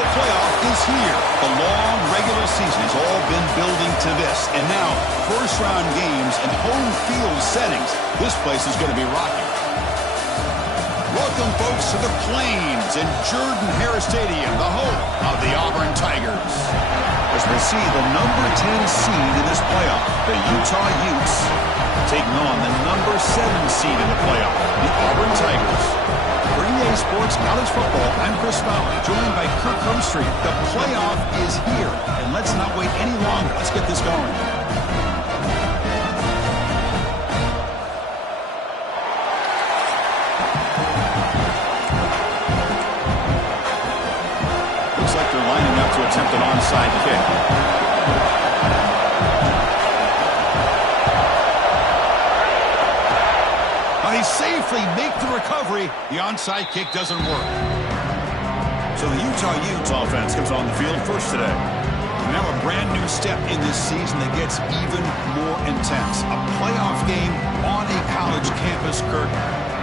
Bowl playoff is here. The long regular season has all been building to this. And now, first-round games and home field settings. This place is going to be rocking. Welcome, folks, to the Plains in Jordan-Hare Stadium, the home of the Auburn Tigers. As we see the number 10 seed in this playoff, the Utah Utes, taking on the number 7 seed in the playoff, the Auburn Tigers. For EA Sports College Football, I'm Chris Fowler, joined by Kirk Herbstreit. The playoff is here, and let's not wait any longer. Let's get this going. Looks like they're lining up to attempt an onside kick. They safely make the recovery. The onside kick doesn't work. So the Utah Utes offense comes on the field first today. Now a brand new step in this season that gets even more intense. A playoff game on a college campus, Kirk.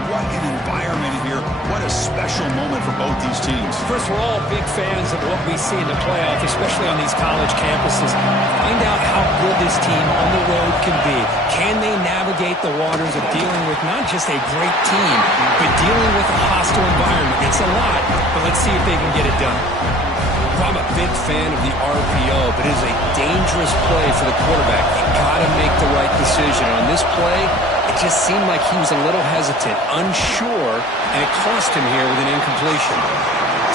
What an environment here. What a special moment for both these teams. First, we're all big fans of what we see in the playoff, especially on these college campuses. Find out how good this team on the road can be. Can they navigate the waters of dealing with not just a great team, but dealing with a hostile environment? It's a lot, but let's see if they can get it done. I'm a big fan of the RPO, but it is a dangerous play for the quarterback. You got to make the right decision. On this play, it just seemed like he was a little hesitant, unsure, and it cost him here with an incompletion.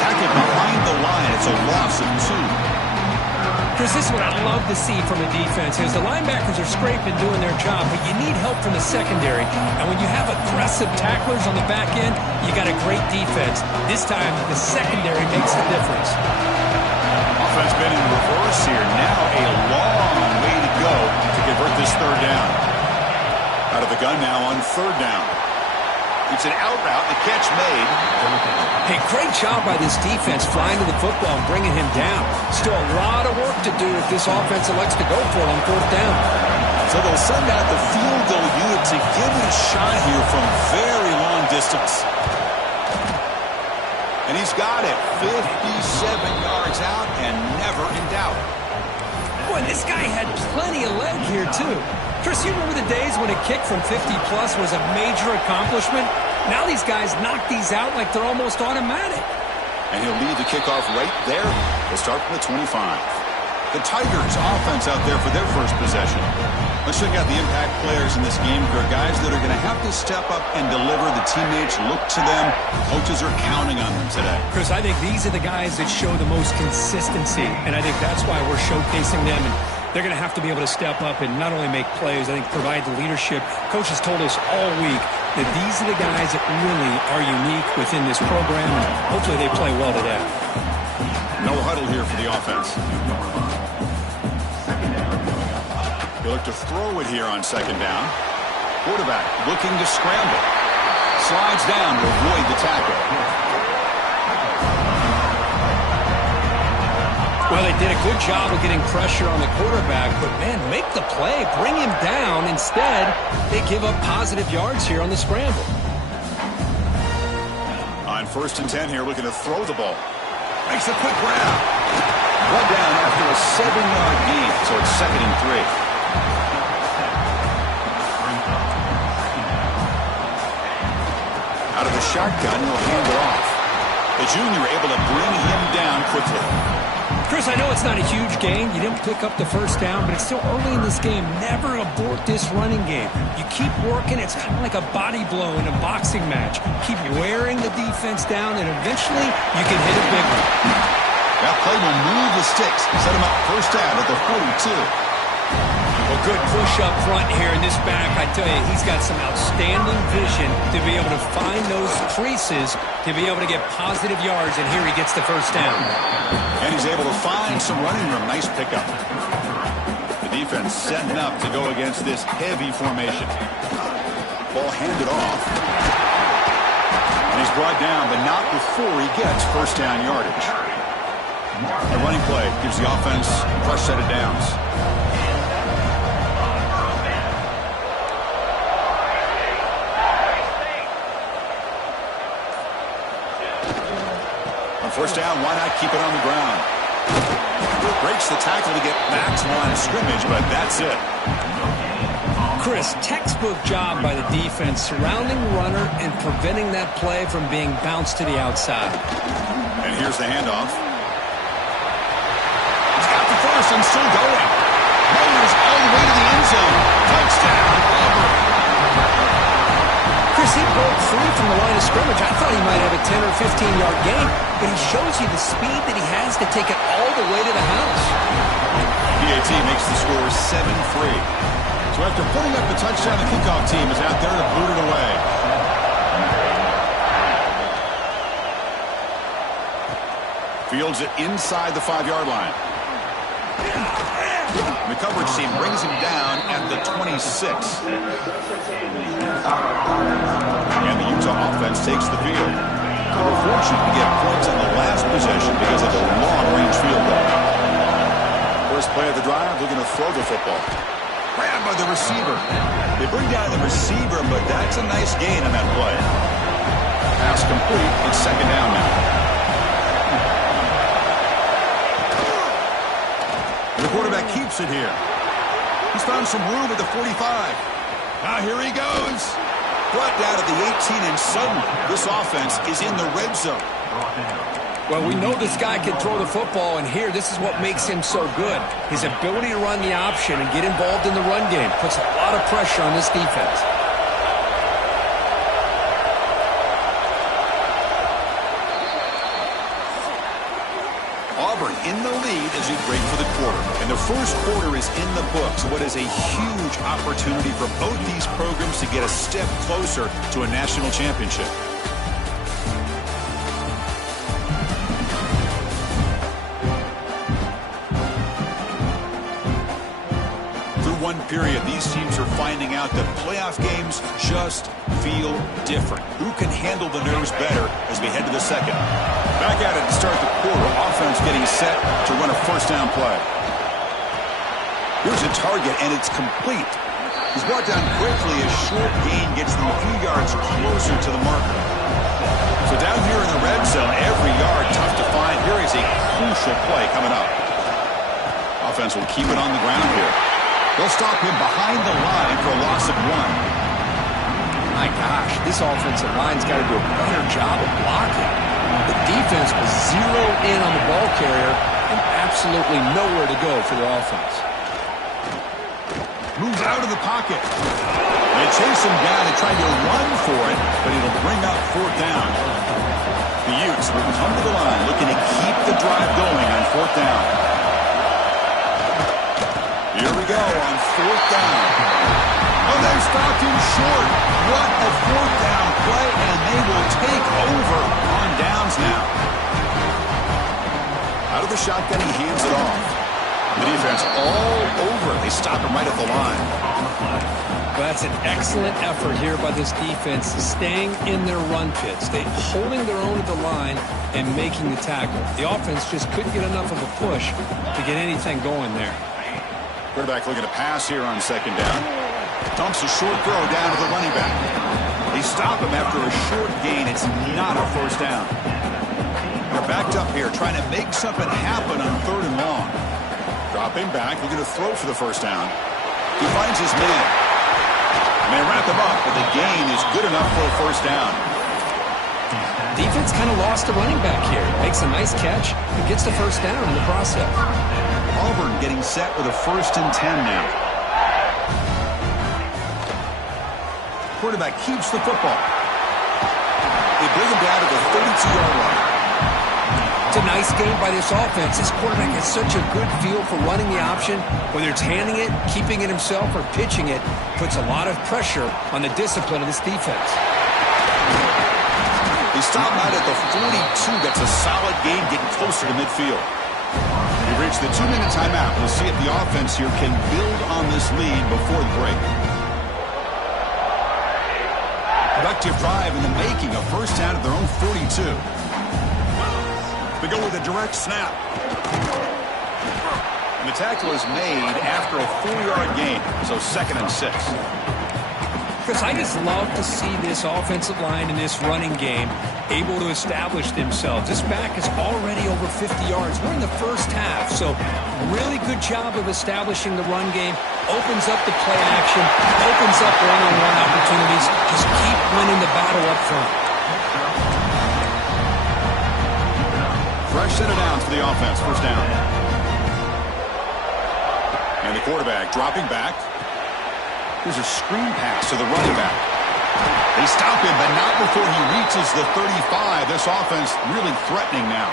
Tackled behind the line. It's a loss of 2. Chris, this is what I love to see from a defense is the linebackers are scraping, doing their job, but you need help from the secondary. And when you have aggressive tacklers on the back end, you got a great defense. This time, the secondary makes the difference. Offense been in reverse here. Now a long way to go to convert this third down. Out of the gun now on third down. It's an out route. The catch made. Hey, great job by this defense flying to the football and bringing him down. Still a lot of work to do if this offense elects to go for it on fourth down. So they'll send out the field goal unit to give it a shot here from very long distance. And he's got it. 57 yards out and never in doubt. Boy, this guy had plenty of leg here, too. Chris, you remember the days when a kick from 50-plus was a major accomplishment? Now these guys knock these out like they're almost automatic. And he'll lead the kickoff right there. They'll start from the 25. The Tigers offense out there for their first possession. Let's check out the impact players in this game. There are guys that are going to have to step up and deliver. The teammates look to them. Coaches are counting on them today. Chris, I think these are the guys that show the most consistency, and I think that's why we're showcasing them. And they're going to have to be able to step up and not only make plays, I think provide the leadership. Coaches told us all week that these are the guys that really are unique within this program, and hopefully they play well today. No huddle here for the offense. He'll look to throw it here on second down. Quarterback looking to scramble. Slides down to avoid the tackle. Well, they did a good job of getting pressure on the quarterback, but, man, make the play, bring him down. Instead, they give up positive yards here on the scramble. On 1st and 10 here, looking to throw the ball. Makes a quick grab. Brought down after a 7-yard gain, so it's 2nd and 3. Out of the shotgun, he'll hand it off. The junior able to bring him down quickly. Chris, I know it's not a huge gain. You didn't pick up the first down, but it's still early in this game. Never abort this running game. You keep working. It's kind of like a body blow in a boxing match. Keep wearing the defense down, and eventually you can hit a big one. That play will move the sticks. Set him up first down at the 42. Well, good push up front here in this back. I tell you, he's got some outstanding vision to be able to find those creases, to be able to get positive yards, and here he gets the first down. And he's able to find some running room. Nice pickup. The defense setting up to go against this heavy formation. Ball handed off. And he's brought down, but not before he gets first down yardage. The running play gives the offense a fresh set of downs. first down, why not keep it on the ground? Breaks the tackle to get back to the line of scrimmage, but that's it. Chris, textbook job by the defense, surrounding the runner and preventing that play from being bounced to the outside. And here's the handoff. He's got the first and still going. Runners all the way to the end zone. Touchdown, Auburn. Chris, he broke free from the line of scrimmage. I thought he might have a 10 or 15-yard gain, but he shows you the speed that he has to take it all the way to the house. PAT makes the score 7-3. So after putting up the touchdown, the kickoff team is out there to boot it away. Fields it inside the 5-yard line. The coverage team brings him down at the 26. And the Utah offense takes the field. They were fortunate to get points on the last possession because of the long-range field goal. First play of the drive, looking to throw the football. Grabbed by the receiver. They bring down the receiver, but that's a nice gain on that play. Pass complete. It's second down now. The quarterback keeps it here. He's found some room at the 45. Now here he goes. Brought down at the 18, and suddenly this offense is in the red zone. Well, we know this guy can throw the football, and here, this is what makes him so good. His ability to run the option and get involved in the run game puts a lot of pressure on this defense. Auburn in the lead as we break for the quarter. And the first quarter is in the books. What is a huge opportunity for both these programs to get a step closer to a national championship. One period, these teams are finding out that playoff games just feel different. Who can handle the nerves better as we head to the second? Back at it to start the quarter. Offense getting set to run a first down play. Here's a target, and it's complete. He's brought down quickly. A short gain gets them a few yards closer to the marker. So down here in the red zone, every yard tough to find. Here is a crucial play coming up. Offense will keep it on the ground here. They'll stop him behind the line for a loss of 1. My gosh, this offensive line's got to do a better job of blocking. The defense was zeroed in on the ball carrier and absolutely nowhere to go for the offense. Moves out of the pocket. They chase him down and try to run for it, but it'll bring up fourth down. The Utes will come to the line looking to keep the drive going on fourth down. Here we go on fourth down. Oh, they stopped him short. What a fourth down play, and they will take over on downs now. Out of the shotgun, he hands it off. The defense all over. They stop him right at the line. Well, that's an excellent effort here by this defense, staying in their run pits. They holding their own at the line and making the tackle. The offense just couldn't get enough of a push to get anything going there. Quarterback looking to pass here on second down. Dumps a short throw down to the running back. They stop him after a short gain. It's not a first down. They're backed up here trying to make something happen on third and long. Dropping back, looking to throw for the first down. He finds his man. And they wrap him up, but the gain is good enough for a first down. Defense kind of lost the running back here. Makes a nice catch and gets the first down in the process. Auburn getting set with a 1st and 10 now. Quarterback keeps the football. They bring him down to the 32-yard line. It's a nice game by this offense. This quarterback has such a good feel for running the option. Whether it's handing it, keeping it himself, or pitching it, puts a lot of pressure on the discipline of this defense. They stop out at the 42. That's a solid game getting closer to midfield. We've reached the 2-minute timeout. We'll see if the offense here can build on this lead before the break. Productive drive in the making. A first down at their own 42. They go with a direct snap. And the tackle is made after a 4-yard gain. So 2nd and 6. Chris, I just love to see this offensive line in this running game able to establish themselves. This back is already over 50 yards. We're in the first half, so really good job of establishing the run game. Opens up the play action, opens up one-on-one opportunities. Just keep winning the battle up front. Fresh set of downs for the offense. First down. And the quarterback dropping back. Here's a screen pass to the running back. They stop him, but not before he reaches the 35. This offense really threatening now.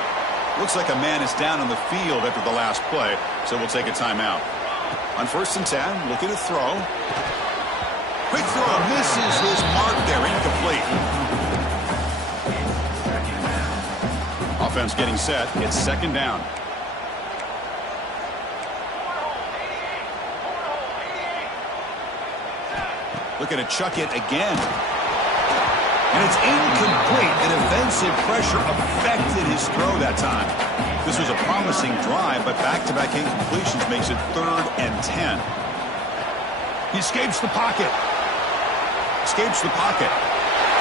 Looks like a man is down on the field after the last play, so we'll take a timeout. On 1st and 10, looking to throw. Quick throw, misses his mark there, incomplete. Offense getting set. It's 2nd down. Looking to chuck it again. And it's incomplete. The defensive pressure affected his throw that time. This was a promising drive, but back-to-back incompletions makes it 3rd and 10. He escapes the pocket. Escapes the pocket.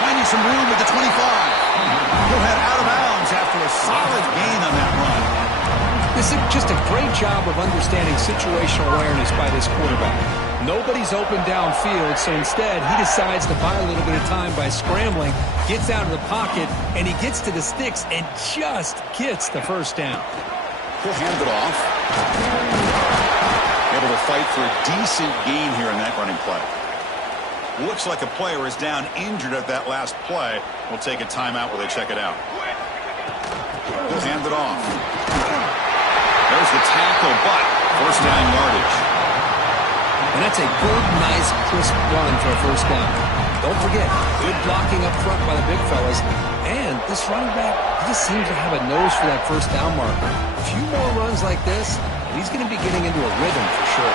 Finding some room at the 25. He'll head out of bounds after a solid gain on that run. This is just a great job of understanding situational awareness by this quarterback. Nobody's open downfield, so instead he decides to buy a little bit of time by scrambling, gets out of the pocket, and he gets to the sticks and just gets the 1st down. He'll hand it off. Able to fight for a decent gain here in that running play. Looks like a player is down injured at that last play. We'll take a timeout while they check it out. He'll hand it off. There's the tackle, but 1st down yardage. And that's a good, nice, crisp run for a 1st down. Don't forget, good blocking up front by the big fellas. And this running back, he just seems to have a nose for that 1st down marker. A few more runs like this, and he's going to be getting into a rhythm for sure.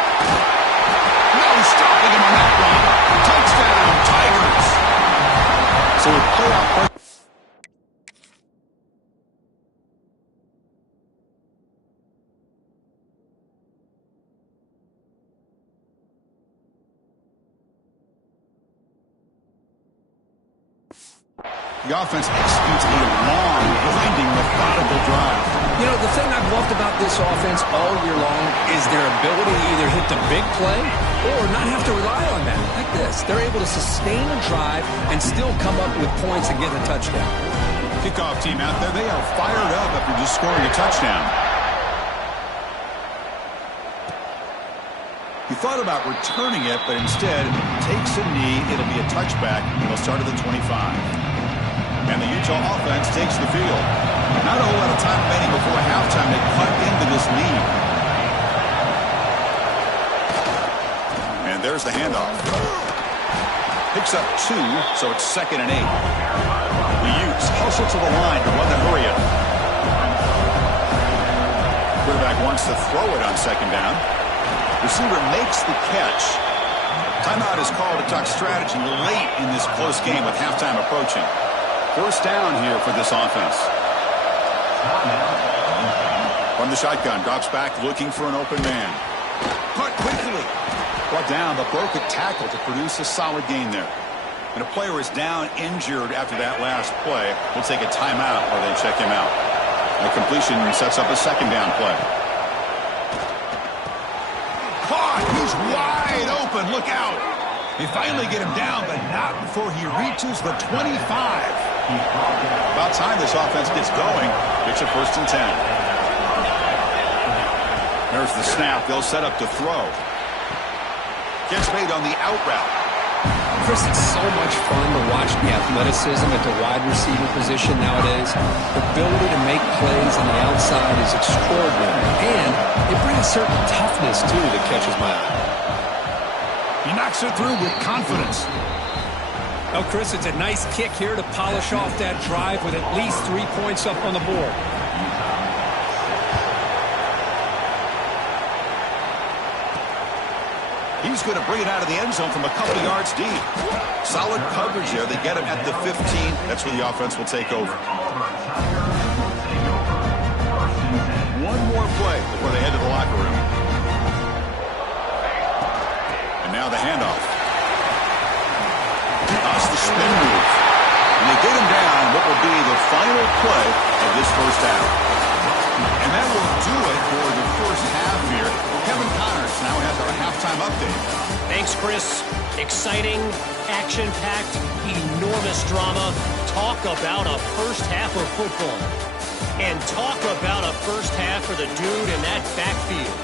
No stopping him on that run. Touchdown, Tigers. So with playoff. The offense executes a long, winding, methodical drive. You know, the thing I've loved about this offense all year long is their ability to either hit the big play or not have to rely on that. Like this. They're able to sustain a drive and still come up with points and get a touchdown. Kickoff team out there, they are fired up after just scoring a touchdown. He thought about returning it, but instead takes a knee. It'll be a touchback, and they'll start at the 25. And the Utah offense takes the field. Not a whole lot of time remaining before halftime to cut into this lead. And there's the handoff. Picks up 2, so it's 2nd and 8. The Utes hustle to the line to run the hurry up. Quarterback wants to throw it on 2nd down. Receiver makes the catch. Timeout is called to talk strategy late in this close game with halftime approaching. 1st down here for this offense. From the shotgun, drops back looking for an open man. Caught quickly. Brought down, but broke a tackle to produce a solid gain there. And a player is down injured after that last play. We'll take a timeout while they check him out. The completion sets up a 2nd down play. Caught! He's wide open. Look out! They finally get him down, but not before he reaches the 25. About time this offense gets going. It's a 1st and 10. There's the snap. They'll set up to throw. Gets made on the out route. Chris, it's so much fun to watch the athleticism at the wide receiver position nowadays. The ability to make plays on the outside is extraordinary. And it brings certain toughness, too, that catches my eye. He knocks it through with confidence. Oh, Chris, it's a nice kick here to polish off that drive with at least 3 points up on the board. He's going to bring it out of the end zone from a couple yards deep. Solid coverage there. They get him at the 15. That's where the offense will take over. One more play before they head to the locker room. And now the handoff. down. And that will do it for the first half here. Kevin Connors now has our halftime update. Thanks, Chris. Exciting, action-packed, enormous drama. Talk about a first half of football. And talk about a first half for the dude in that backfield.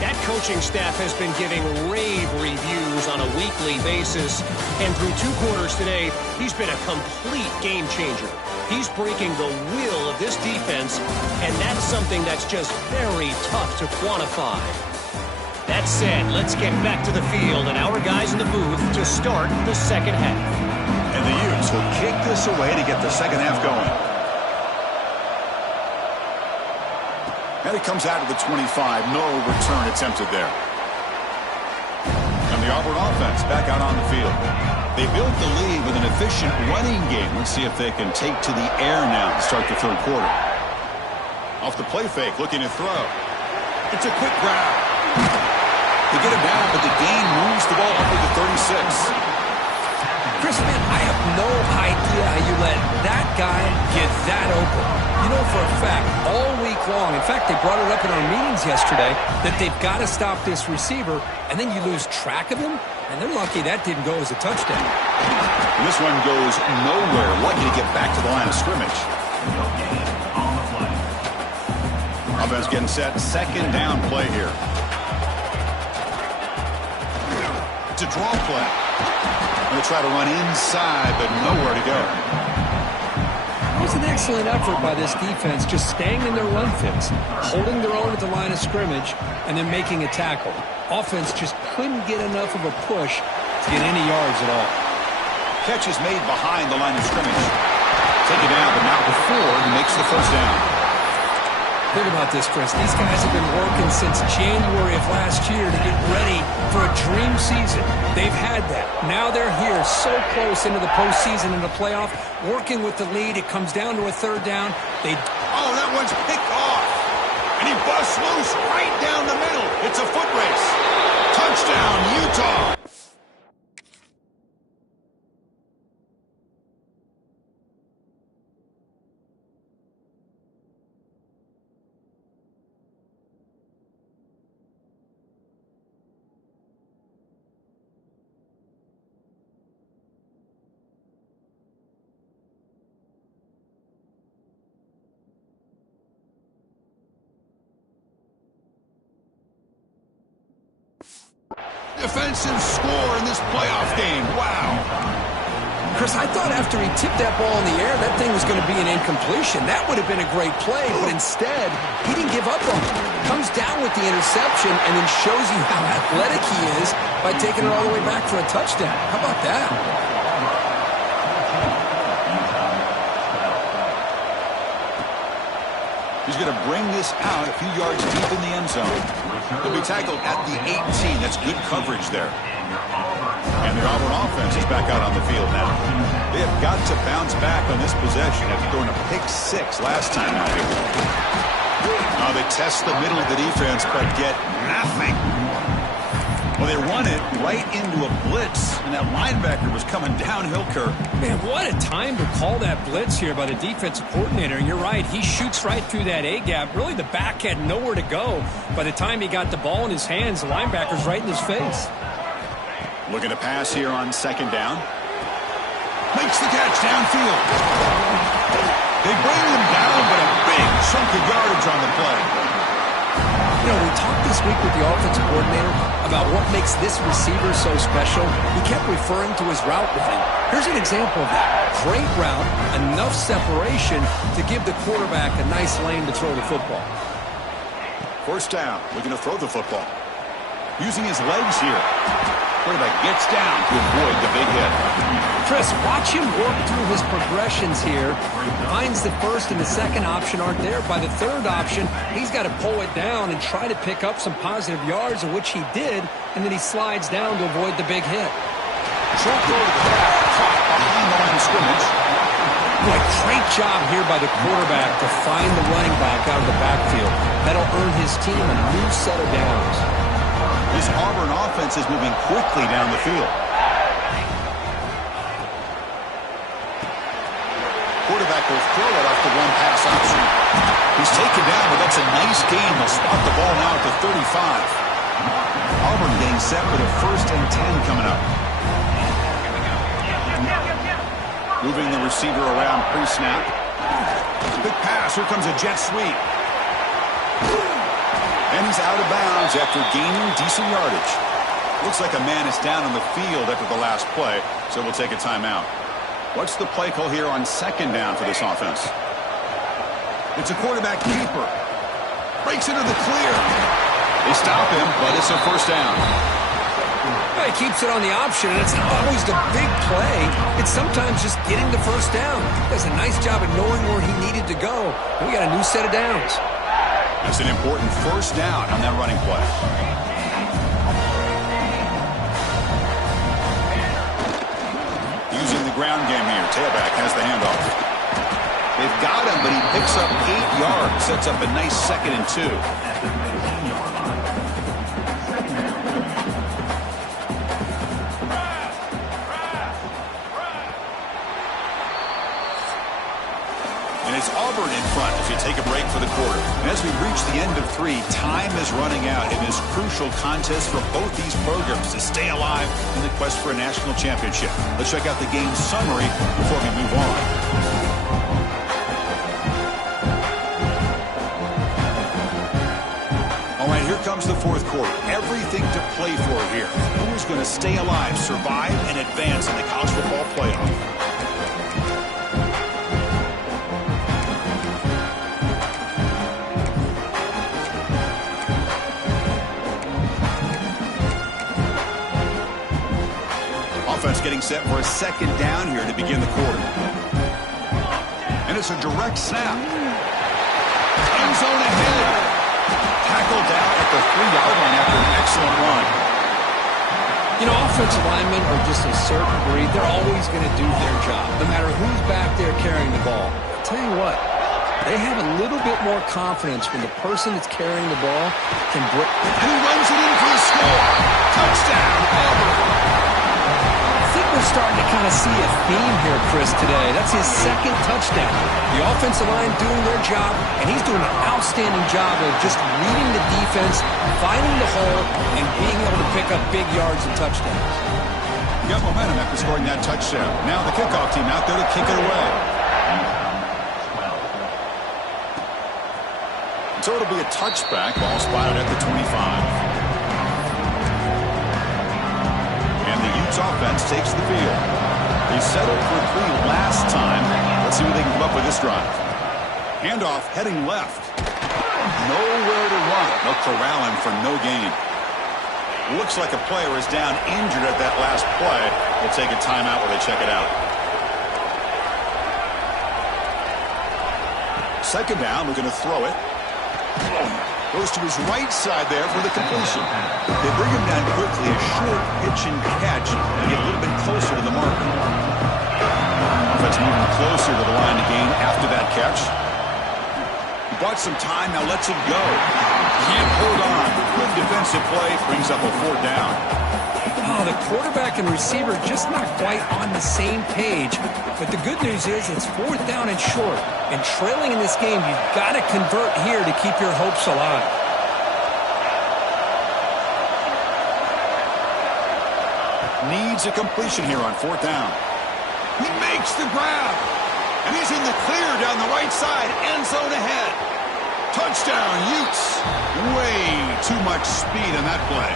That coaching staff has been giving rave reviews on a weekly basis. And through 2 quarters today, he's been a complete game changer. He's breaking the will of this defense, and that's something that's just very tough to quantify. That said, let's get back to the field and our guys in the booth to start the second half. And the Utes will kick this away to get the second half going. And it comes out of the 25. No return attempted there. And the Auburn offense back out on the field. They built the lead with an efficient running game. Let's see if they can take to the air now to start the third quarter. Off the play fake, looking to throw. It's a quick grab. They get it down, but the gain moves the ball up to the 36. Chris, man, I have no idea how you let that guy get that open. You know for a fact, all week long, in fact, they brought it up in our meetings yesterday, that they've got to stop this receiver, and then you lose track of him, and they're lucky that didn't go as a touchdown. And this one goes nowhere. Lucky to get back to the line of scrimmage. Offense getting set. Second down play here. It's a draw play. Going to try to run inside, but nowhere to go. It was an excellent effort by this defense, just staying in their run fits, holding their own at the line of scrimmage, and then making a tackle. Offense just couldn't get enough of a push to get any yards at all. Catch is made behind the line of scrimmage. Take it down, but not before he makes the first down. Think about this, Chris. These guys have been working since January of last year to get ready for a dream season. They've had that. Now they're here so close into the postseason and the playoff, working with the lead. It comes down to a third down. Oh, that one's picked off. And he busts loose right down the middle. It's a foot race. Touchdown, Utah. Defensive score in this playoff game. Wow. Chris, I thought after he tipped that ball in the air, that thing was going to be an incompletion. That would have been a great play, but instead, he didn't give up on it. Comes down with the interception and then shows you how athletic he is by taking it all the way back for a touchdown. How about that? He's going to bring this out a few yards deep in the end zone. He'll be tackled at the 18. That's good coverage there. And the Auburn offense is back out on the field now. They have got to bounce back on this possession after throwing a pick 6 last time out here. Now they test the middle of the defense, but get nothing. Well, they run it right into a blitz, and that linebacker was coming downhill curve. Man, what a time to call that blitz here by the defensive coordinator. And you're right, he shoots right through that A-gap. Really, the back had nowhere to go. By the time he got the ball in his hands, the linebacker's right in his face. Looking to pass here on second down. Makes the catch downfield. They bring him down, but a big chunk of yardage on the play. You know, we talked this week with the offensive coordinator about what makes this receiver so special. He kept referring to his route running. Here's an example of that. Great route, enough separation to give the quarterback a nice lane to throw the football. First down, looking to throw the football. Using his legs here. Quarterback gets down to avoid the big hit. Chris, watch him work through his progressions here. Finds the first and the second option aren't there. By the third option, he's got to pull it down and try to pick up some positive yards, of which he did, and then he slides down to avoid the big hit. Short throw to the back, caught behind the line of scrimmage. Boy, great job here by the quarterback to find the running back out of the backfield. That'll earn his team a new set of downs. This Auburn offense is moving quickly down the field. quarterback will throw it off the one-pass option. He's taken down, but that's a nice gain. They'll spot the ball now at the 35. Auburn getting set with a 1st and 10 coming up. Moving the receiver around pre-snap. Big pass. Here comes a jet sweep. And he's out of bounds after gaining decent yardage. Looks like a man is down on the field after the last play, so we'll take a timeout. What's the play call here on 2nd down for this offense? It's a quarterback keeper. Breaks into the clear. They stop him, but it's a 1st down. Well, he keeps it on the option, and it's not always the big play. It's sometimes just getting the 1st down. He does a nice job of knowing where he needed to go. We got a new set of downs. That's an important 1st down on that running play. Using the ground game here. Tailback has the handoff. They've got him, but he picks up 8 yards. Sets up a nice 2nd and 2. And it's Auburn in front as we take a break for the quarter. And as we reach the end of 3, time is running out in this crucial contest for both these programs to stay alive in the quest for a national championship. Let's check out the game summary before we move on. All right, here comes the 4th quarter. Everything to play for here. Who's going to stay alive, survive, and advance in the college football playoff? Offense getting set for a 2nd down here to begin the quarter. And it's a direct snap. End zone ahead. Tackled down at the 3-yard line after an excellent run. You know, offensive linemen are just a certain breed. They're always going to do their job, no matter who's back there carrying the ball. I'll tell you what, they have a little bit more confidence when the person that's carrying the ball can break. And he runs it in for the score. Touchdown, Auburn. We're starting to kind of see a theme here, Chris, today. That's his 2nd touchdown. The offensive line doing their job, and he's doing an outstanding job of just reading the defense, finding the hole, and being able to pick up big yards and touchdowns. He got momentum after scoring that touchdown. Now the kickoff team out there to kick it away. So it'll be a touchback. Ball spotted at the 25. Offense takes the field. They settled for 3 last time. Let's see what they can come up with this drive. Handoff heading left. Nowhere to run. They'll corral him for no gain. Looks like a player is down injured at that last play. We'll take a timeout while they check it out. 2nd down. We're going to throw it. Goes to his right side there for the completion. They bring him down quickly. A short pitch and catch to get a little bit closer to the mark. Offense moving closer to the line to gain after that catch. He bought some time, now lets it go. Can't hold on. Good defensive play. Brings up a 4th down. Oh, the quarterback and receiver just not quite on the same page. But the good news is it's 4th down and short. And trailing in this game, you've got to convert here to keep your hopes alive. Needs a completion here on 4th down. He makes the grab. And he's in the clear down the right side. End zone ahead. Touchdown, Utes. Way too much speed on that play.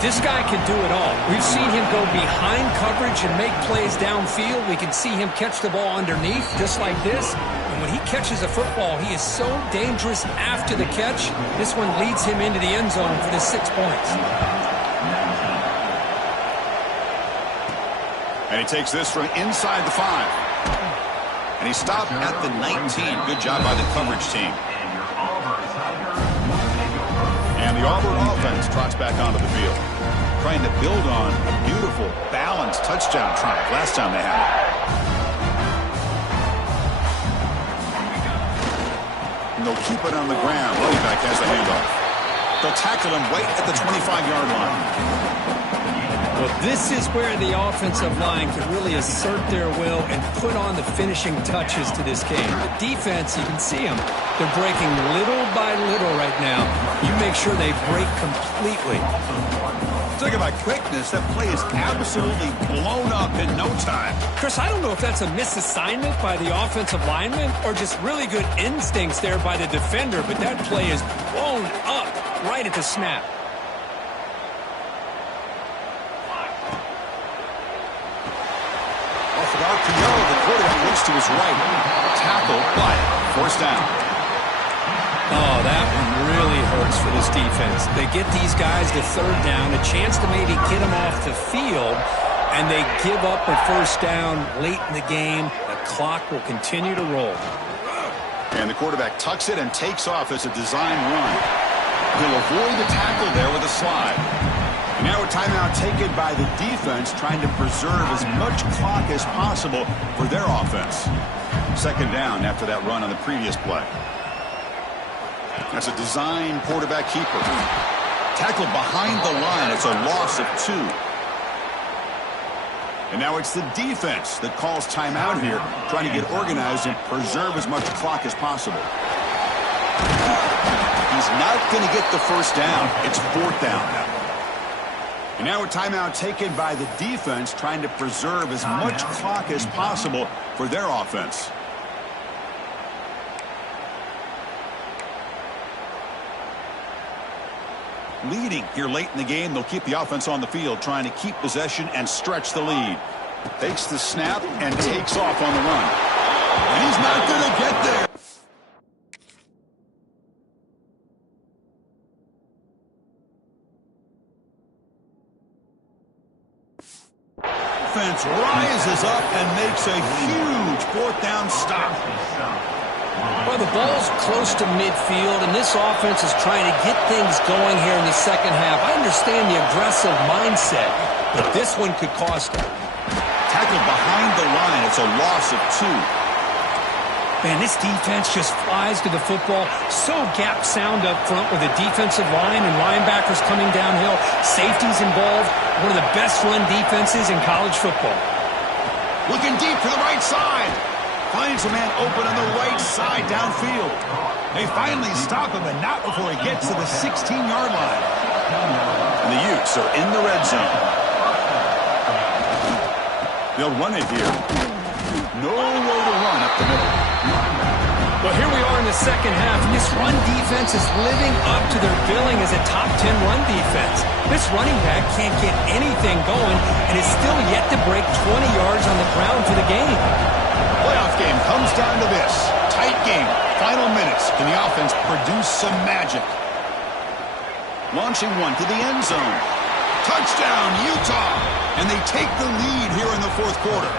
This guy can do it all. We've seen him go behind coverage and make plays downfield. We can see him catch the ball underneath just like this. And when he catches a football, he is so dangerous after the catch. This one leads him into the end zone for the 6 points. And he takes this from inside the 5. And he stopped at the 19. Good job by the coverage team. And the Auburn offense trots back onto the field, trying to build on a beautiful, balanced touchdown drive last time they had it. And they'll keep it on the ground. Running back has the handoff. They'll tackle him right at the 25-yard line. Well, this is where the offensive line can really assert their will and put on the finishing touches to this game. The defense, you can see them. They're breaking little by little right now. You make sure they break completely. Talk about quickness. That play is absolutely blown up in no time. Chris, I don't know if that's a misassignment by the offensive lineman or just really good instincts there by the defender, but that play is blown up right at the snap. Off an RPO, the quarterback looks to his right. Tackle, but forced down. Oh, that one really hurts for this defense. They get these guys to third down, a chance to maybe get them off the field, and they give up a first down late in the game. The clock will continue to roll. And the quarterback tucks it and takes off as a design run. He'll avoid the tackle there with a slide. And now a timeout taken by the defense, trying to preserve as much clock as possible for their offense. Second down after that run on the previous play. That's a design quarterback keeper. Tackled behind the line. It's a loss of 2. And now it's the defense that calls timeout here, trying to get organized and preserve as much clock as possible. He's not going to get the first down. It's 4th down. And now a timeout taken by the defense, trying to preserve as much clock as possible for their offense. Leading here late in the game, they'll keep the offense on the field, trying to keep possession and stretch the lead. Takes the snap and takes off on the run. And he's not going to get there. Offense rises up and makes a huge 4th down stop. Well, the ball's close to midfield, and this offense is trying to get things going here in the second half. I understand the aggressive mindset, but this one could cost them. Tackled behind the line. It's a loss of 2. Man, this defense just flies to the football. So gap sound up front with a defensive line and linebackers coming downhill. Safeties involved. One of the best run defenses in college football. Looking deep to the right side. Finds a man open on the right side downfield. They finally stop him, but not before he gets to the 16-yard line. And the Utes are in the red zone. They'll run it here. Nowhere to run up the middle. Well, here we are in the second half, and this run defense is living up to their billing as a top 10 run defense. This running back can't get anything going and is still yet to break 20 yards on the ground for the game. Playoff game comes down to this. Tight game. Final minutes. Can the offense produce some magic? Launching one to the end zone. Touchdown, Utah. And they take the lead here in the 4th quarter.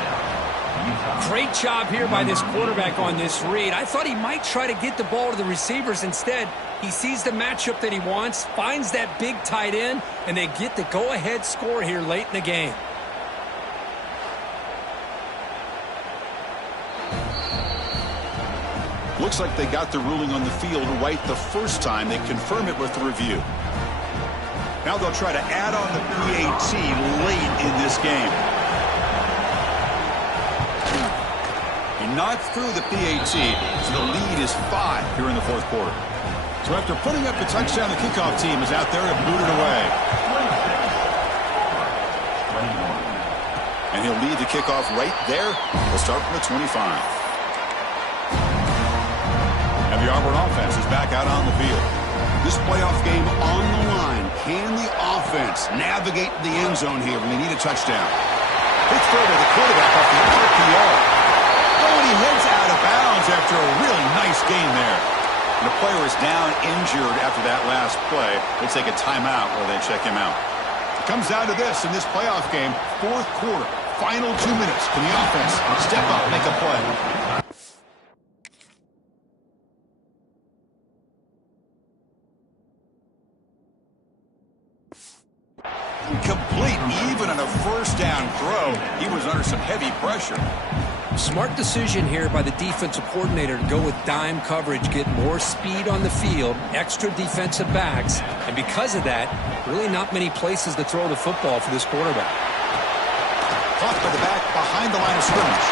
Great job here by this quarterback on this read. I thought he might try to get the ball to the receivers. Instead, he sees the matchup that he wants, finds that big tight end, and they get the go-ahead score here late in the game. Looks like they got the ruling on the field right the first time. They confirm it with the review. Now they'll try to add on the PAT late in this game. He knocked through the PAT, so the lead is 5 here in the 4th quarter. So after putting up the touchdown, the kickoff team is out there to boot it away. And he'll lead the kickoff right there. We'll start from the 25. And the Auburn offense is back out on the field. This playoff game on the line. Can the offense navigate the end zone here when they need a touchdown? It's throw to the quarterback off the RPO. Oh, and he heads out of bounds after a really nice game there. And the player is down injured after that last play. They'll take a timeout while they check him out. It comes down to this in this playoff game. 4th quarter. Final 2 minutes. Can the offense step up and make a play? Complete, even on a first down throw. He was under some heavy pressure. Smart decision here by the defensive coordinator to go with dime coverage, get more speed on the field, extra defensive backs, and because of that, really not many places to throw the football for this quarterback. Caught by the back behind the line of scrimmage.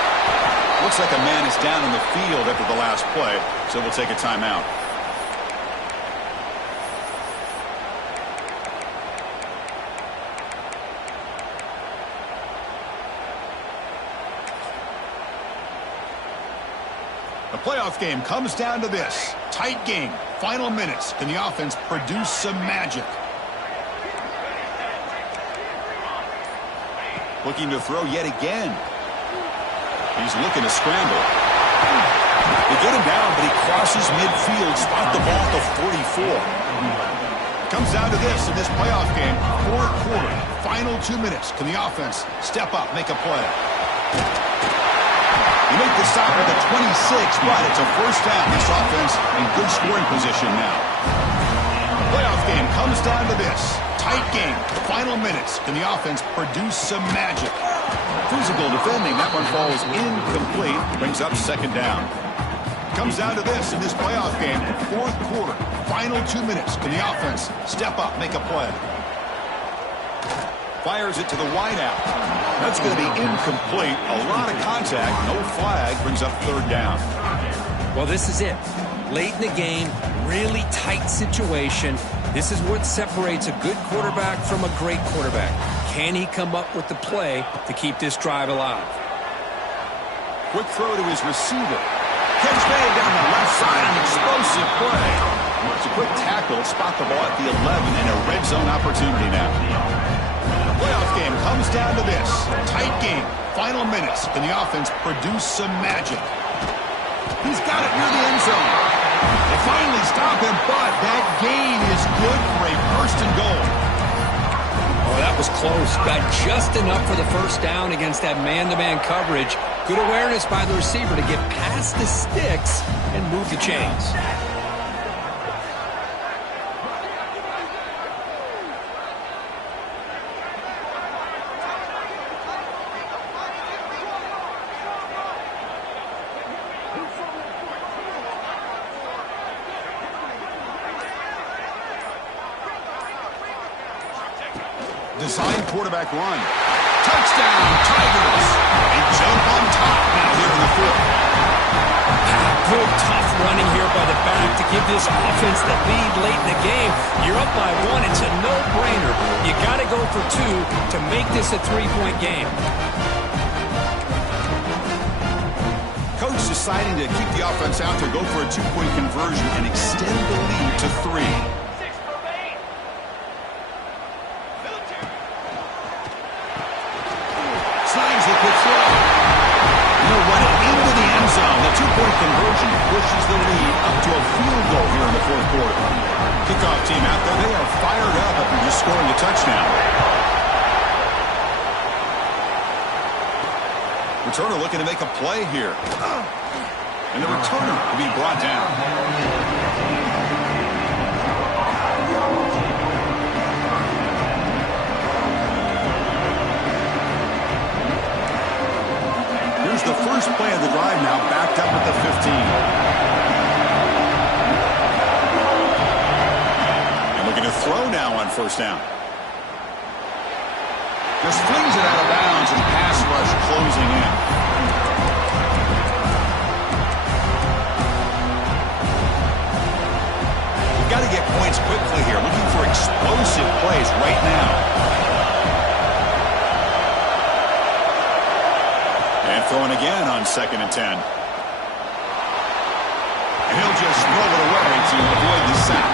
Looks like a man is down in the field after the last play, so we'll take a timeout. The playoff game comes down to this. Tight game. Final minutes. Can the offense produce some magic? Looking to throw yet again. He's looking to scramble. They get him down, but he crosses midfield. Spot the ball at the 44. Comes down to this in this playoff game. Fourth quarter. Final 2 minutes. Can the offense step up, make a play? You make the stop at the 26, but it's a first down. This offense in good scoring position now. The playoff game comes down to this. Tight game. Final minutes. Can the offense produce some magic? Physical defending. That one falls incomplete. Brings up second down. Comes down to this in this playoff game. Fourth quarter. Final 2 minutes. Can the offense step up, make a play? Fires it to the wideout. That's going to be incomplete. A lot of contact. No flag. Brings up third down. Well, this is it. Late in the game, really tight situation. This is what separates a good quarterback from a great quarterback. Can he come up with the play to keep this drive alive? Quick throw to his receiver. Catch made down the left side. An explosive play. It's a quick tackle. Spot the ball at the 11 and a red zone opportunity now. Playoff game comes down to this. Tight game. Final minutes. Can the offense produce some magic? He's got it near the end zone. They finally stop him, but that gain is good for a first and goal. Oh, that was close. Got just enough for the first down against that man-to-man coverage. Good awareness by the receiver to get past the sticks and move the chains. Design quarterback run. Touchdown, Tigers. They jump on top now here in the fourth. Good tough running here by the back to give this offense the lead late in the game. You're up by one. It's a no-brainer. You got to go for two to make this a three-point game. Coach deciding to keep the offense out to go for a two-point conversion and extend the lead to 3. The two-point conversion pushes the lead up to a field goal here in the fourth quarter. Kickoff team out there. They are fired up after just scoring a touchdown. Returner looking to make a play here. And the returner will be brought down. The first play of the drive now backed up at the 15. And looking to throw now on first down. Just flings it out of bounds and pass rush closing in. You've got to get points quickly here. Looking for explosive plays right now. And throwing again on 2nd and 10. And he'll just throw it away to avoid the sack.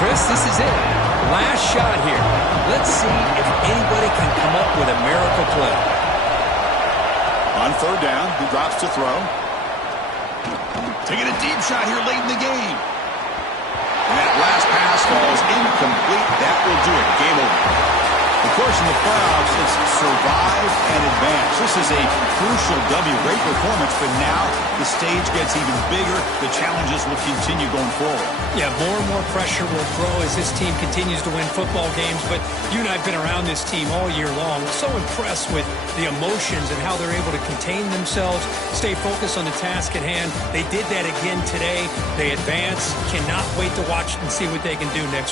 Chris, this is it. Last shot here. Let's see if anybody can come up with a miracle play. On third down, he drops to throw. Taking a deep shot here late in the game. And that last pass falls incomplete. That will do it. Game over. Of course, in the playoffs, it's survive and advance. This is a crucial W. Great performance, but now the stage gets even bigger. The challenges will continue going forward. Yeah, more and more pressure will grow as this team continues to win football games. But you and I have been around this team all year long. So impressed with the emotions and how they're able to contain themselves, stay focused on the task at hand. They did that again today. They advance. Cannot wait to watch and see what they can do next week.